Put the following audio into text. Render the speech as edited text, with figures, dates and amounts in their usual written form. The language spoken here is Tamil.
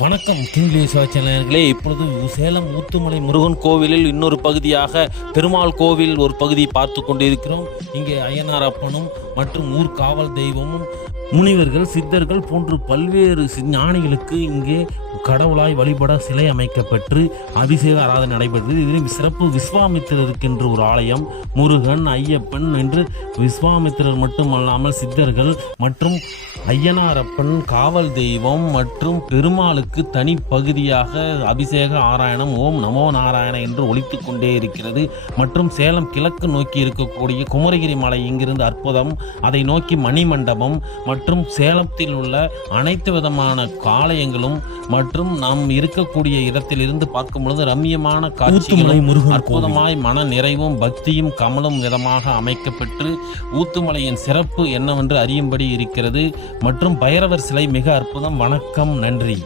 வணக்கம் கிங்லி சேனல்களே. இப்பொழுது சேலம் ஊத்துமலை முருகன் கோவிலில் இன்னொரு பகுதியாக பெருமாள் கோவில் ஒரு பகுதியை பார்த்து கொண்டிருக்கிறோம். இங்கே ஐயனார் அப்பனும் மற்றும் ஊர் காவல் தெய்வமும் முனிவர்கள் சித்தர்கள் போன்று பல்வேறு ஞானிகளுக்கு இங்கே கடவுளாய் வழிபட சிலை அமைக்கப்பெற்று அபிஷேக ஆராதனை நடைபெற்றது. இதில் சிறப்பு விஸ்வாமித்திரருக்கு என்று ஒரு ஆலயம், முருகன் ஐயப்பன் என்று விஸ்வாமித்திரர் மட்டுமல்லாமல் சித்தர்கள் மற்றும் ஐயனாரப்பன் காவல் தெய்வம் மற்றும் பெருமாளுக்கு தனி பகுதியாக அபிஷேக ஆராயணம் ஓம் நமோ நாராயண என்று ஒலித்து கொண்டே இருக்கிறது. மற்றும் சேலம் கிழக்கு நோக்கி இருக்கக்கூடிய குமரகிரி மலை இங்கிருந்து அற்புதம், அதை நோக்கி மணிமண்டபம் மற்றும் சேலத்தில் உள்ள அனைத்து விதமான ஆலயங்களும் மற்றும் நாம் இருக்கக்கூடிய இடத்திலிருந்து பார்க்கும் பொழுது ரம்மியமான காட்சிகளும் அற்புதமாய் மன நிறைவும் பக்தியும் கமலும் விதமாக அமைக்கப்பெற்று ஊத்துமலையின் சிறப்பு என்னவென்று அறியும்படி இருக்கிறது. மற்றும் பைரவர் சிலை மிக அற்புதம். வணக்கம், நன்றி.